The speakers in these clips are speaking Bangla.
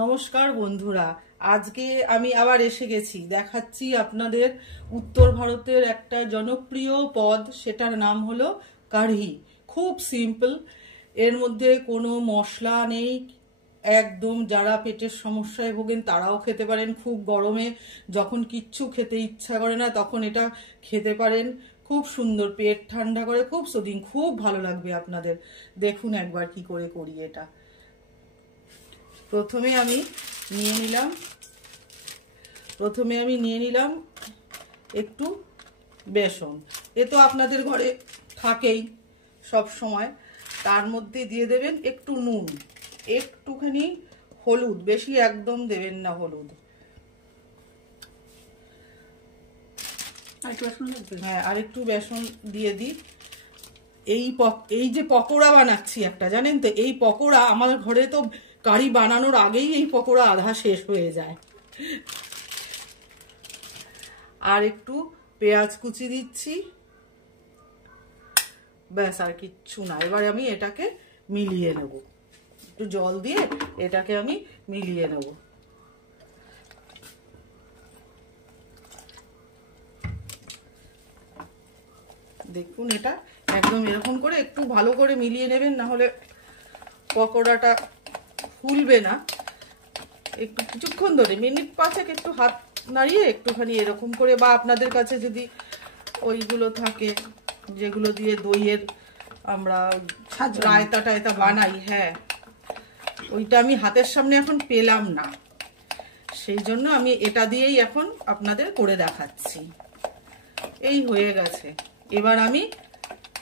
নমস্কার বন্ধুরা, আজকে আমি আবার এসে গেছি। দেখাচ্ছি আপনাদের উত্তর ভারতের একটা জনপ্রিয় পদ, সেটার নাম হলো কাঢ়ি। খুব সিম্পল, এর মধ্যে কোনো মশলা নেই। একদম যারা পেটের সমস্যায় ভোগেন তারাও খেতে পারেন। খুব গরমে যখন কিচ্ছু খেতে ইচ্ছা করে না তখন এটা খেতে পারেন। খুব সুন্দর, পেট ঠান্ডা করে, খুব সুদিং, খুব ভালো লাগবে আপনাদের। দেখুন একবার কি করে করি এটা। প্রথমে আমি নিয়ে নিলাম একটু বেসন। এ তো আপনাদের ঘরে থাকেই সব সময়। তার মধ্যে দিয়ে দেবেন একটু নুন, একটুখানি হলুদ, বেশি একদম দেবেন না হলুদ। হ্যাঁ, আর একটু বেসন দিয়ে দিই। এই যে পকোড়া বানাচ্ছি একটা, জানেন তো, এই পকোড়া আমার ঘরে তো কারি বানানোর আগেই এই পকোড়া আধা শেষ হয়ে যায়। আর একটু পেঁয়াজ কুচি দিচ্ছি, ব্যাস, আর কিচ্ছু না। এবার আমি এটাকে মিলিয়ে নেব, একটু জল দিয়ে এটাকে আমি মিলিয়ে নেব। দেখুন, এটা একদম এরকম করে একটু ভালো করে মিলিয়ে নেবেন, না হলে পকোড়াটা ফুলবে না। একটু কিছুক্ষণ ধরে, মিনিট 5 একটু হাত নাড়িয়ে একটুখানি এরকম করে, বা আপনাদের কাছে যদি ওইগুলো থাকে যেগুলো দিয়ে দইয়ের আমরা রায়তা টায়তা বানাই, হ্যাঁ, ওইটা আমি হাতের সামনে এখন পেলাম না, সেই জন্য আমি এটা দিয়েই এখন আপনাদের করে দেখাচ্ছি। এই হয়ে গেছে। এবার আমি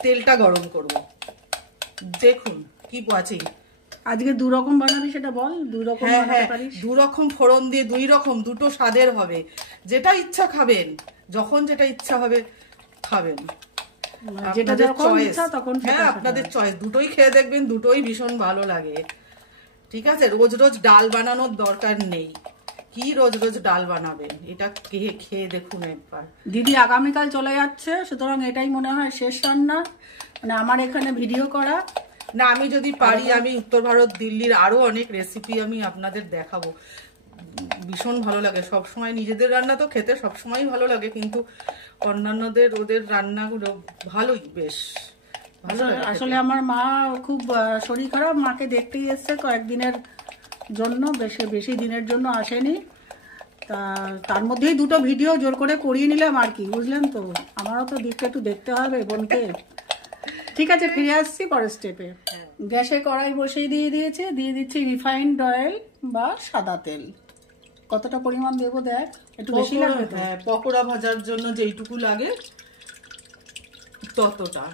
তেলটা গরম করব। দেখুন কি আছে। আজকে দু রকম বানাবি, সেটা বল। দুই রকম বানাতে পারিস? দু রকম ফোড়ন দিয়ে দুই রকম, দুটো স্বাদের হবে। যেটা ইচ্ছা খাবেন, যখন যেটা ইচ্ছা হবে খাবেন, যেটা যখন ইচ্ছা তখন। হ্যাঁ, আপনাদের চয়েস। দুটোই খেয়ে দেখবেন, দুটোই ভীষণ ভালো লাগে। ঠিক আছে, রোজ রোজ ডাল বানানোর দরকার নেই। কি রোজ রোজ ডাল বানাবেন? এটা খেয়ে দেখুন একবার। দিদি আগামীকাল চলে যাচ্ছে, সুতরাং এটাই মনে হয় শেষ রান্না, মানে আমার এখানে ভিডিও করা। না, আমি যদি পারি আমি উত্তর ভারত, দিল্লির আরো অনেক রেসিপি আমি আপনাদের দেখাবো। ভীষণ ভালো লাগে। সবসময় নিজেদের রান্না তো খেতে সবসময় ভালো লাগে, কিন্তু অন্যান্যদের ওদের রান্নাগুলো ভালোই, বেশ ভালো লাগে। আসলে আমার মা খুব শরীর খারাপ, মাকে দেখতেই এসছে কয়েকদিনের জন্য, বেশি দিনের জন্য আসেনি। তার মধ্যেই দুটো ভিডিও জোর করে করিয়ে নিলাম আর কি, বুঝলেন তো। আমারও তো দিকটা একটু দেখতে হবে বোনকে। ঠিক আছে, ফিরে আসছি পরের স্টেপে। গ্যাসে কড়াই বসিয়ে দিয়ে দিচ্ছি রিফাইন্ড অয়েল বা সাদা তেল। কতটা পরিমাণ দেবো দেখ, একটু বেশি লাগবে তো। হ্যাঁ, পকোড়া ভাজার জন্য যেইটুকু লাগে ততটা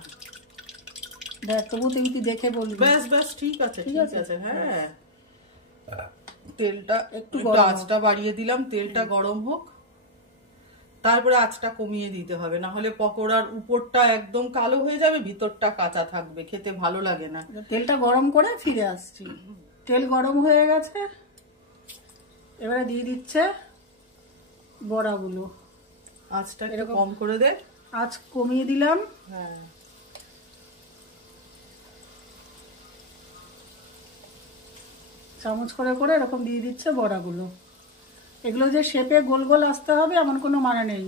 দেখ, তবু তুই দেখে বলবি। ব্যাস ব্যাস, ঠিক আছে ঠিক আছে। হ্যাঁ, তেলটা একটু আঁচটা বাড়িয়ে দিলাম, তেলটা গরম হোক, তারপরে আঁচটা কমিয়ে দিতে হবে, না হলে পকোড়ার উপরটা একদম কালো হয়ে যাবে, ভিতরটা কাঁচা থাকবে, খেতে ভালো লাগে না। তেলটা গরম করে ফিরে আসছি। তেল গরম হয়ে গেছে, এবারে দিয়ে দিচ্ছে বড়াগুলো। আঁচটা একটু কম করে দে। আঁচ কমিয়ে দিলাম। হ্যাঁ, চামচ করে করে এরকম দিয়ে দিচ্ছে বড়াগুলো। এগুলো যে শেপে গোল গোল আসতে হবে এমন কোনো মানে নেই।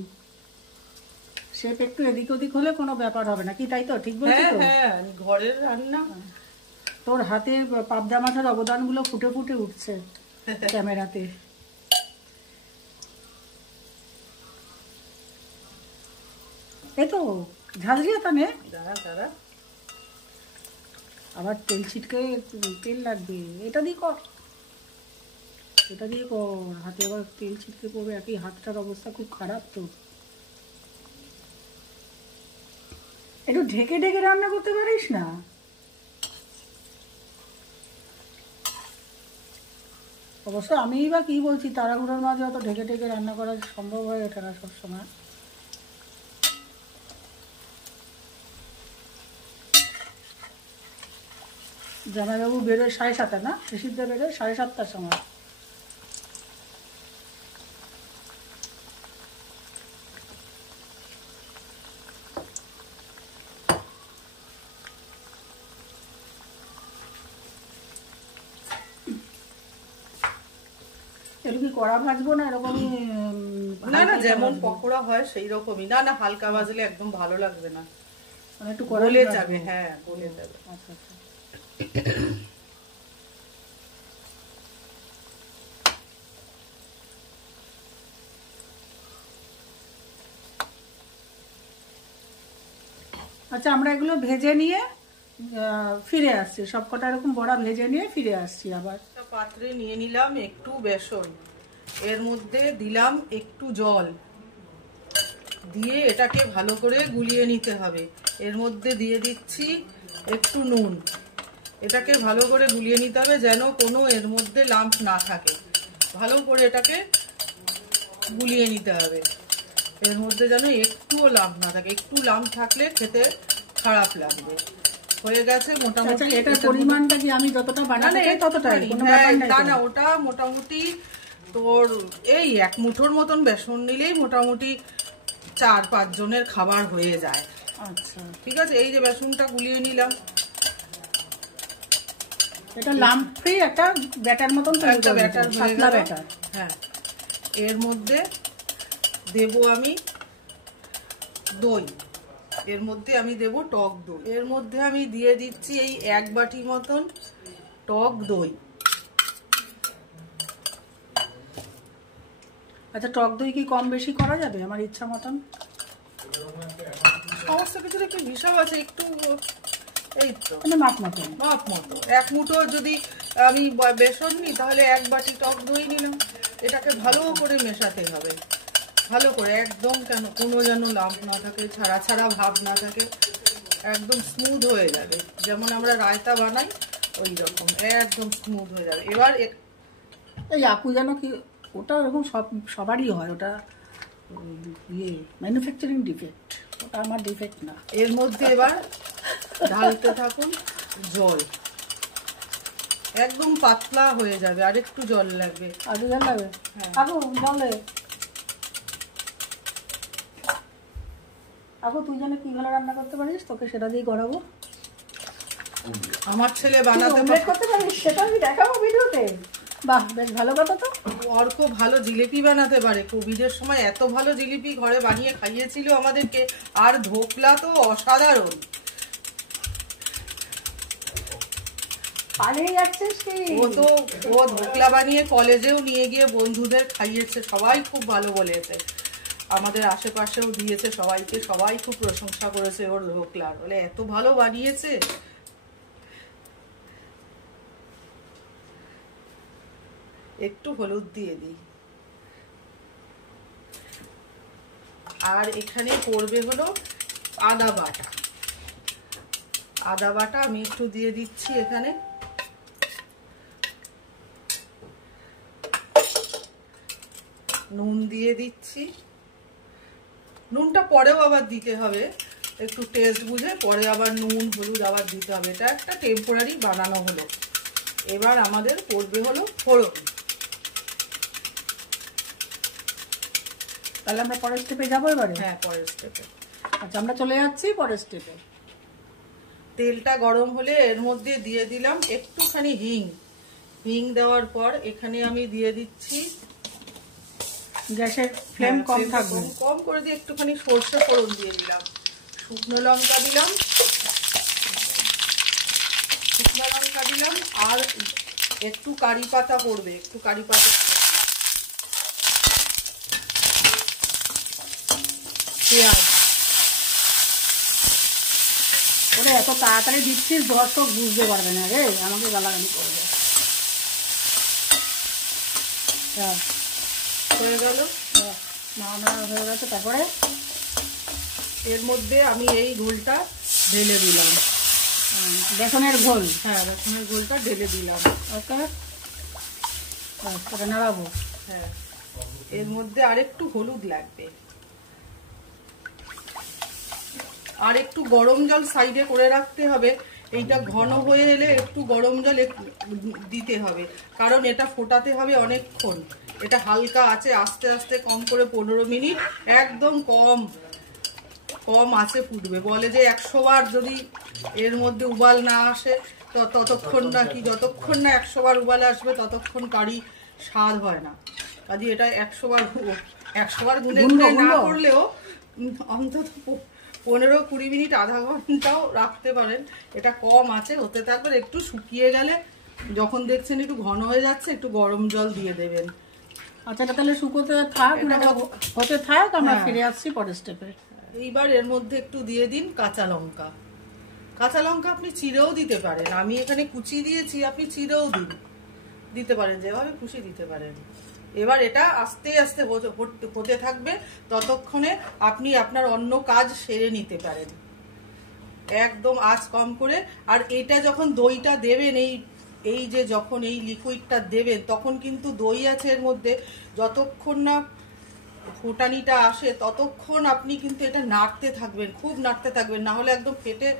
শেপ একটু এদিক ওদিক হলে কোনো ব্যাপার হবে না, কি তাই তো? ঠিক বলছি তো? হ্যাঁ, ঘরের রান্না। তোর হাতে পাবদা মাছের অবদানগুলো ফুটে ফুটে উঠছে ক্যামেরাতে। এই তো ঝাল দিয়ে তা নে। দাঁড়া, আবার তেল ছিটকে তেল লাগবে। এটা দিয়ে কর, হাতে আবার তেল ছিটকে পড়বে। একই হাতটার অবস্থা খুব খারাপ তো। একটু ঢেকে ঢেকে রান্না করতে পারিস না? অবশ্য আমি বা কি বলছি, তাড়াহুড়োর মাঝে অত ঢেকে ঢেকে রান্না করা সম্ভব হয়ে ওঠে না সবসময়। জামাইবাবু বেরোয় 7:30, না ঋষিদা বেরোয় 7:30টার সময়। এটা কি কড়া ভাজবো না এরকমই? না না, যেমন পকোড়া হয় সেই রকমই। না না, হালকা ভাজলে একদম ভালো লাগবে না, মানে একটু গলে যাবে। হ্যাঁ, গলে যাবে। আচ্ছা আচ্ছা। আচ্ছা, আমরা এগুলো ভেজে নিয়ে ফিরে আসছি। সবকটা এরকম বড়া ভেজে নিয়ে ফিরে আসছি আবার। একটা পাত্রে নিয়ে নিলাম একটু বেসন, এর মধ্যে দিলাম একটু জল দিয়ে এটাকে ভালো করে গুলিয়ে নিতে হবে। এর মধ্যে দিয়ে দিচ্ছি একটু নুন, এটাকে ভালো করে গুলিয়ে নিতে হবে যেন কোনো এর মধ্যে লাম্প না থাকে। ভালো করে এটাকে গুলিয়ে নিতে হবে, এর মধ্যে যেন একটুও লাম্প না থাকে। একটু লাম্প থাকলে খেতে খারাপ লাগবে। হয়ে গেছে মোটামুটি। এটা পরিমাণটা কি আমি যতটা বানাতে চাই ততটাই? কোনো ব্যাপার নাই? না না, ওটা মোটামুটি তোর এই এক মুঠোর মতন বেসন নিলেই মোটামুটি 4-5 জনের খাবার হয়ে যায়। আচ্ছা, ঠিক আছে। এই যে বেসনটা গুলিয়ে নিলাম, এটা লাম্প ফ্রি একটা ব্যাটার মতন তৈরি একটা করব, ব্যাটার হয়ে পাতলা গেল। ব্যাটার। হ্যাঁ, এর মধ্যে দেব আমি দই, এর মধ্যে আমি দেব টক দই। এর মধ্যে আমি দিয়ে দিচ্ছি এই 1 বাটি মতন টক দই। আচ্ছা, টক দই কি কম বেশি করা যাবে আমার ইচ্ছা মতন? সমস্ত কিছুর একটু হিসাব আছে, একটু এই তো মানে মাপ মতন। মাপ মতো। 1 মুঠো যদি আমি বেসন নিই তাহলে 1 বাটি টক দই নিলাম। এটাকে ভালো করে মেশাতে হবে, ভালো করে একদম, কেন কোনো যেন লাম্প না থাকে, ছাড়া ছাড়া ভাব না থাকে, একদম স্মুথ হয়ে যাবে। যেমন আমরা রায়তা বানাই ওই রকম একদম স্মুথ হয়ে যাবে। এবার এই আপু যেন কি ওটা ওরকম সবারই হয়, ওটা ইয়ে ম্যানুফ্যাকচারিং ডিফেক্ট, ওটা আমার ডিফেক্ট না। এর মধ্যে এবার ঢালতে থাকুন জল, একদম পাতলা হয়ে যাবে, আর একটু জল লাগবে। আগে জল লাগবে? হ্যাঁ। আপু জলে আপু তুই জানে কি ভালো রান্না করতে পারিস, তোকে সেটা দিয়ে করাবো। আমার ছেলে বানাতে অমলেট করতে পারিস, সেটা আমি দেখাবো ভিডিওতে। বাহ, বেশ ভালো কথা তো। অর্ক ভালো জিলিপি বানাতে পারে, কোভিডের সময় এত ভালো জিলিপি ঘরে বানিয়ে খাইয়েছিল আমাদেরকে। আর ধোকলা তো অসাধারণ। পালিয়ে যাচ্ছিস কি? ও ধোকলা বানিয়ে কলেজেও নিয়ে গিয়ে বন্ধুদের খাইয়েছে, সবাই খুব ভালো বলেছে। আমাদের আশেপাশেও দিয়েছে সবাইকে, সবাই খুব প্রশংসা করেছে ওর ধোকলার, বলে এত ভালো বানিয়েছে। একটু হলুদ দিয়ে দিই, আর এখানে পড়বে হলো আদা বাটা। আদা বাটা আমি একটু দিয়ে দিচ্ছি এখানে। নুন দিয়ে দিচ্ছি, নুনটা পরেও আবার দিতে হবে, একটু টেস্ট বুঝে পরে আবার নুন হলুদ আবার দিতে হবে। এটা একটা টেম্পোরারি বানানো হলো। এবার আমাদের পড়বে হলো ফোড়ন। তাহলে আমরা পরের স্টেপে যাবো এবারে? হ্যাঁ, পরের স্টেপে। আচ্ছা, আমরা চলে যাচ্ছি পরের স্টেপে। তেলটা গরম হলে এর মধ্যে দিয়ে দিলাম একটুখানি হিং। হিং দেওয়ার পর এখানে আমি দিয়ে দিচ্ছি, গ্যাসের ফ্লেম কম থাকবে, কম করে দিয়ে একটুখানি সরষে ফোড়ন দিয়ে দিলাম, শুকনো লঙ্কা দিলাম, আর একটু কারি পাতা পড়বে, একটু কারি পাতা, পেঁয়াজ। ওরে এত তাড়াতাড়ি দিচ্ছিস, দর্শক বুঝতে পারবে না রে, আমাকে গালাগালি করবে। হয়ে গেল, না হয়ে গেছে। তারপরে এর মধ্যে আমি এই ঘোলটা ঢেলে দিলাম, বেসনের ঘোল। হ্যাঁ, বেসনের ঘোলটা ঢেলে দিলাম। ওকে নাড়াবো। হ্যাঁ, এর মধ্যে আরেকটু হলুদ লাগবে, আর একটু গরম জল সাইডে করে রাখতে হবে। এইটা ঘন হয়ে এলে একটু গরম জল দিতে হবে, কারণ এটা ফোটাতে হবে অনেকক্ষণ। এটা হালকা আছে, আস্তে আস্তে কম করে 15 মিনিট একদম কম আছে ফুটবে। বলে যে 100 বার যদি এর মধ্যে উবাল না আসে ততক্ষণ যতক্ষণ না 100 বার উবাল আসবে ততক্ষণ কারি স্বাদ হয় না। কাজে এটা 100 বার গুনে গুনে না করলেও অন্তত 15-20 মিনিট, আধা ঘন্টাও রাখতে পারেন। এটা কম আছে হতে থাকবে, একটু শুকিয়ে গেলে যখন দেখছেন একটু ঘন হয়ে যাচ্ছে একটু গরম জল দিয়ে দেবেন। আচ্ছা, এটা তাহলে শুকোতে থাক, হতে থাক, আমরা ফিরে আসছি পরের স্টেপে। এইবার এর মধ্যে একটু দিয়ে দিন কাঁচা লঙ্কা। কাঁচা লঙ্কা আপনি চিড়েও দিতে পারেন, আমি এখানে কুচি দিয়েছি, আপনি চিড়েও দিতে পারেন, যেভাবে খুশি দিতে পারেন। এবার এটা আস্তে আস্তে হতে থাকবে, ততক্ষণে আপনি আপনার অন্য কাজ সেরে নিতে পারেন, একদম আঁচ কম করে। আর এটা যখন দইটা দেবেন, এই যে যখন এই লিকুইডটা দেবেন, তখন কিন্তু দই আছে এর মধ্যে, যতক্ষণ না ফোটানিটা আসে ততক্ষণ আপনি কিন্তু এটা নাড়তে থাকবেন, খুব নাড়তে থাকবেন, না হলে একদম ফেটে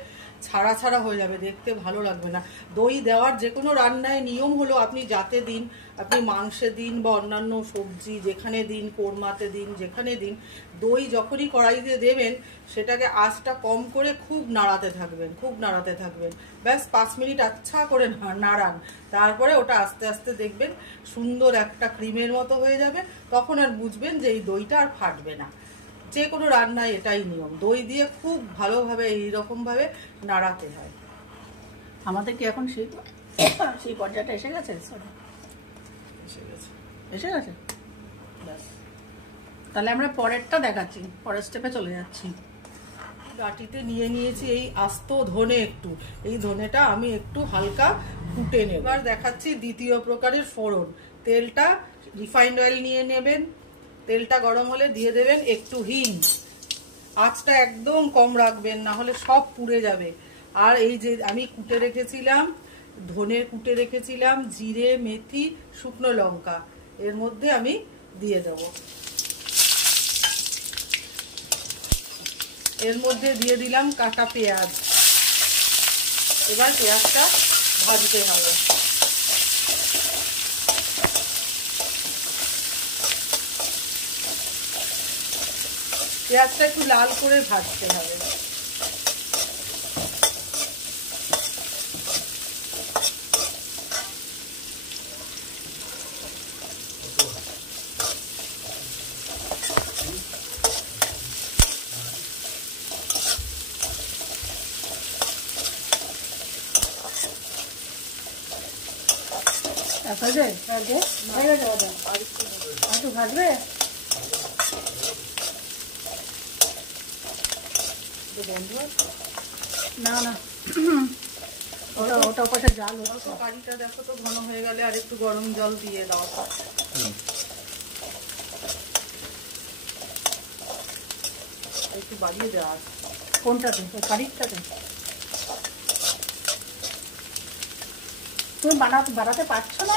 ছাড়া ছাড়া হয়ে যাবে, দেখতে ভালো লাগবে না। দই দেওয়ার যে কোনো রান্নায় নিয়ম হলো আপনি যাতে দিন, আপনি মাংসে দিন বা অন্যান্য সবজি যেখানে দিন, কোরমাতে দিন, যেখানে দিন, দই যখনই কড়াইতে দেবেন সেটাকে আঁচটা কম করে খুব নাড়াতে থাকবেন, খুব নাড়াতে থাকবেন। ব্যাস 5 মিনিট আচ্ছা করে নাড়ান, তারপরে ওটা আস্তে আস্তে দেখবেন সুন্দর একটা ক্রিমের মতো হয়ে যাবে, তখন আর বুঝবেন যে এই দইটা আর ফাটবে না। যে কোনো রান্নায় এটাই নিয়ম, দই দিয়ে খুব ভালোভাবে এইরকমভাবে নাড়াতে হয়। আমাদের কি এখন সেই পর্যায়টা এসে গেছে? এসে গেছে। ব্যাস, তাহলে আমরা পরেরটা দেখাচ্ছি, পরের স্টেপে চলে যাচ্ছি। বাটিতে নিয়ে নিয়েছি এই আস্ত ধনে, একটু এই ধনেটা আমি একটু হালকা ফুটে নেব। এবার দেখাচ্ছি দ্বিতীয় প্রকারের ফোড়ন। তেলটা রিফাইন্ড অয়েল নিয়ে নেবেন, তেলটা গরম হলে দিয়ে দেবেন একটু হিং, আঁচটা একদম কম রাখবেন, না হলে সব পুড়ে যাবে। আর এই যে আমি কুটে রেখেছিলাম, ধনে কুটে রেখেছিলাম, জিরে, মেথি, শুকনো লঙ্কা এর মধ্যে আমি দিয়ে দেব। এর মধ্যে দিয়ে দিলাম কাটা পেঁয়াজ। এবার পেঁয়াজটা ভাজতে হবে। পেঁয়াজটা একটু লাল করে ভাজতে হবে। একটু ভাজবে, না না ওটা পাশে জাল হচ্ছে। কারিটা দেখো তো ঘন হয়ে গেলে আর একটু গরম জল দিয়ে দাও, একটু বাড়িয়ে দেওয়া। কোনটাতে? কারিটাতে? তুমি বাড়াতে পারছো না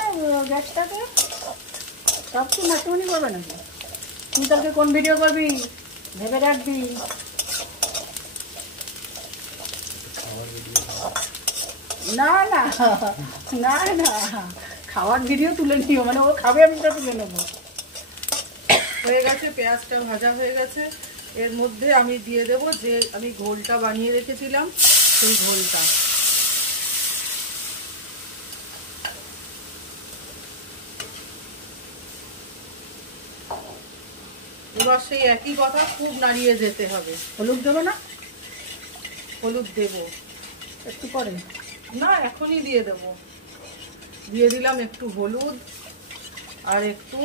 গ্যাসটাকে? সব কি মাসিমণি করবে নাকি? তুই তাকে কোন ভিডিও করবি ভেবে রাখবি। না না না না, খাওয়ার ভিডিও তুলে নিও, মানে ও খাবে আমি তা তুলে নেবো। হয়ে গেছে, পেঁয়াজটা ভাজা হয়ে গেছে। এর মধ্যে আমি দিয়ে দেব যে আমি ঘোলটা বানিয়ে রেখেছিলাম, সেই ঘোলটা। এবার সেই একই কথা, খুব নাড়িয়ে যেতে হবে। হলুদ দেবো না? হলুদ দেব একটু পরে, না এখনই দিয়ে দেব। দিয়ে দিলাম একটু হলুদ আর একটু,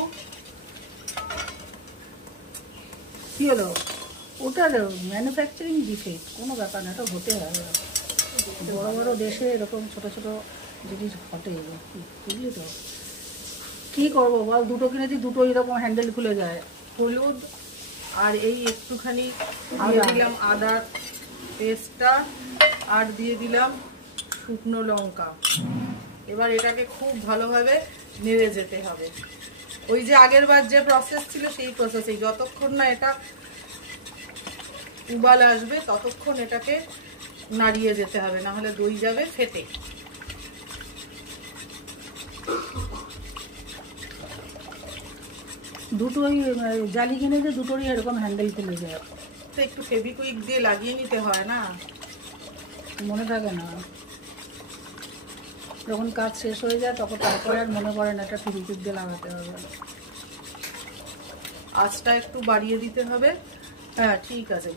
কি হলো? ওটার ম্যানুফ্যাকচারিং ডিফেক্ট, কোনো ব্যাপার না, এটা হতে হবে। বড় বড় দেশে এরকম ছোট ছোট জিনিস ঘটে, বুঝলি তো? কি করবো বল, দুটো কিনেছি, দুটো এরকম হ্যান্ডেল খুলে যায়। হলুদ আর এই একটুখানি দিয়ে দিলাম আদা পেস্টটা, আর দিয়ে দিলাম শুকনো লঙ্কা। এবার এটাকে খুব ভালোভাবে নেড়ে যেতে হবে, ওই যে আগের বার যে প্রসেস ছিল সেই প্রসেসেই। যতক্ষণ না এটা উবাল আসবে ততক্ষণ এটাকে নাড়িয়ে যেতে হবে, না হলে দই যাবে ফেটে। দুটোই জালি কিনেছে, দুটোরই এরকম হ্যান্ডেল খুলে যায়। তো একটু ফেভিকুইক দিয়ে লাগিয়ে নিতে হয় না, মনে থাকে না। যখন কাজ শেষ হয়ে যায় তখন তারপরে আর মনে পড়ে না এটা ফিরিপিট দিয়ে লাগাতে হবে। আঁচটা একটু বাড়িয়ে দিতে হবে। হ্যাঁ ঠিক আছে,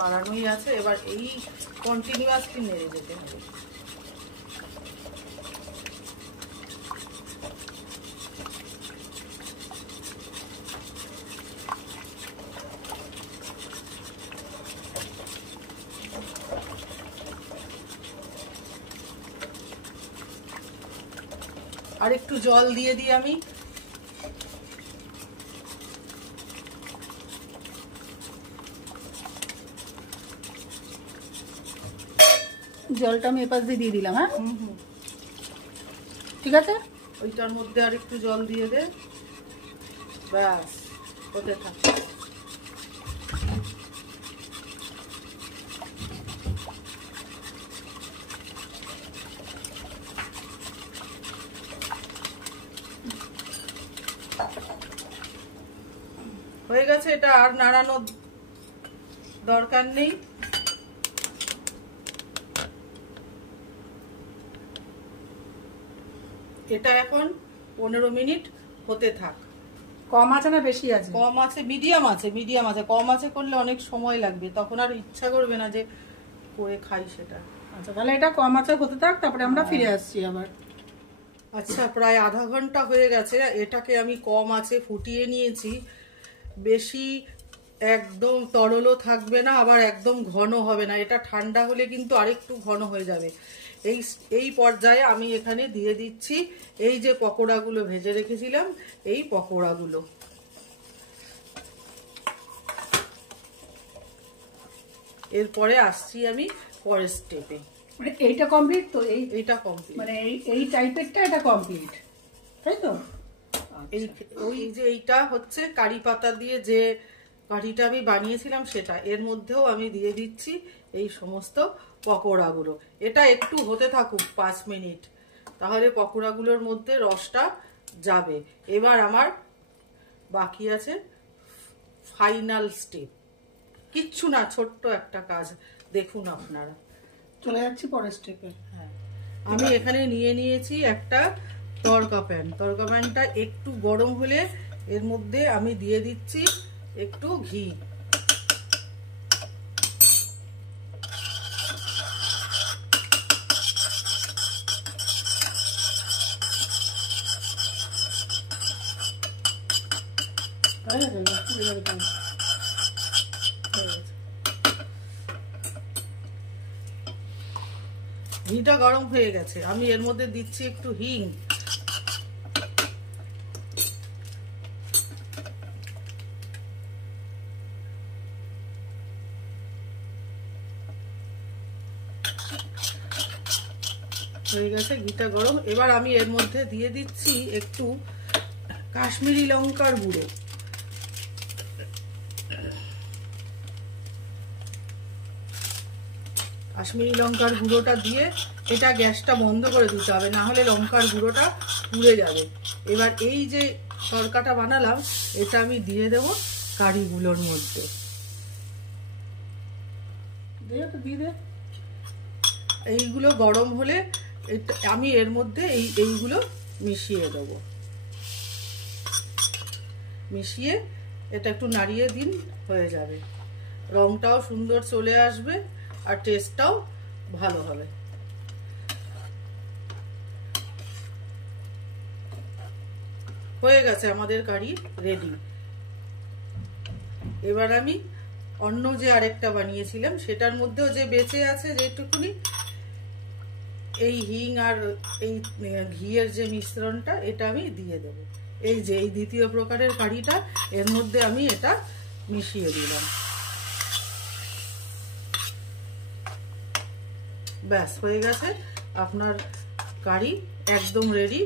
বাড়ানোই আছে। এবার এই কন্টিনিউয়াসলি নেড়ে যেতে হবে। আর একটু জল দিয়ে দিই আমি। জলটা আমি এপাশ দিয়ে দিলাম। হ্যাঁ ঠিক আছে, ওইটার মধ্যে আর একটু জল দিয়ে দে, ব্যাস হতে থাক। হয়ে গেছে, এটা আর নাড়ানোর দরকার নেই। এটা এখন 15 মিনিট হতে থাক। কম আছে না বেশি আছে? কম আছে, মিডিয়াম আছে, মিডিয়াম আছে। কম আছে করলে অনেক সময় লাগবে, তখন আর ইচ্ছা করবে না যে করে খাই সেটা। আচ্ছা তাহলে এটা কম আছে হতে থাক, তারপরে আমরা ফিরে আসছি আবার। আচ্ছা প্রায় আধা ঘন্টা হয়ে গেছে। এটাকে আমি কম আছে ফুটিয়ে নিয়েছি। বেশি একদম তরলও থাকবে না, আবার একদম ঘন হবে না। এটা ঠান্ডা হলে কিন্তু আরেকটু ঘন হয়ে যাবে। এই পর্যায়ে আমি এখানে দিয়ে দিচ্ছি এই যে পকোড়াগুলো ভেজে রেখেছিলাম, এই পকোড়াগুলো। এরপরে আসছি আমি পরের স্টেপে। মানে এইটা কমপ্লিট তো? এইটা কমপ্লিট, মানে এই টাইপেরটা এটা কমপ্লিট, তাই তো? ওই যে এইটা হচ্ছে কারি পাতা দিয়ে যে কারিটা আমি বানিয়েছিলাম সেটা। এর মধ্যেও আমি দিয়ে দিচ্ছি এই সমস্ত পকোড়াগুলো। এটা একটু হতে থাকুক 5 মিনিট, তাহলে পকোড়াগুলোর মধ্যে রসটা যাবে। এবার আমার বাকি আছে ফাইনাল স্টেপ। কিচ্ছু না, ছোট্ট একটা কাজ, দেখুন আপনারা। চলে যাচ্ছি পরের স্টেপে। হ্যাঁ, আমি এখানে নিয়ে নিয়েছি একটা তড়কা প্যান। তড়কা প্যানটা একটু গরম হলে এর মধ্যে আমি দিয়ে দিচ্ছি একটু ঘি। ঘিটা গরম হয়ে গেছে, আমি এর মধ্যে দিচ্ছি একটু হিং। হয়ে গেছে ঘিটা গরম। এবার আমি এর মধ্যে দিয়ে দিচ্ছি একটু কাশ্মীরি লঙ্কার গুঁড়ো। কাশ্মীরি লঙ্কার গুঁড়োটা দিয়ে এটা গ্যাসটা বন্ধ করে দিতে হবে, না হলে লঙ্কার গুঁড়োটা পুড়ে যাবে। এবার এই যে তরকাটা বানালাম এটা আমি দিয়ে দেবো কারিগুলোর মধ্যে। এইগুলো গরম হলে আমি এর মধ্যে এইগুলো মিশিয়ে দেবো। মিশিয়ে এটা একটু নাড়িয়ে দিন, হয়ে যাবে। রংটাও সুন্দর চলে আসবে আর টেস্টটাও ভালো হবে। হয়ে গেছে আমাদের কারি রেডি। এবার আমি অন্য যে আরেকটা বানিয়েছিলাম সেটার মধ্যেও যে বেঁচে আছে যেটুকুনি, এই হিং আর এই ঘিয়ের যে মিশ্রণটা এটা আমি দিয়ে দেব। এই যে এই দ্বিতীয় প্রকারের কারিটা এর মধ্যে আমি এটা মিশিয়ে দিলাম। ব্যাস হয়ে গেছে আপনার কারি, একদম রেডি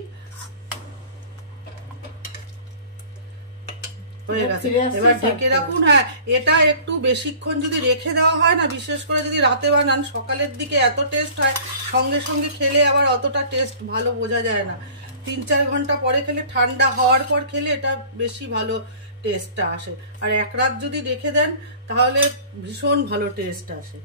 হয়ে গেছে। এবার ঢেকে রাখুন। হ্যাঁ, এটা একটু বেশিক্ষণ যদি রেখে দেওয়া হয় না, বিশেষ করে যদি রাতে বানান, সকালের দিকে এত টেস্ট হয়, সঙ্গে সঙ্গে খেলে আবার অতটা টেস্ট ভালো বোঝা যায় না। 3-4 ঘন্টা পরে খেলে, ঠান্ডা হওয়ার পর খেলে এটা বেশি ভালো টেস্টটা আসে। আর এক রাত যদি রেখে দেন তাহলে ভীষণ ভালো টেস্ট আসে।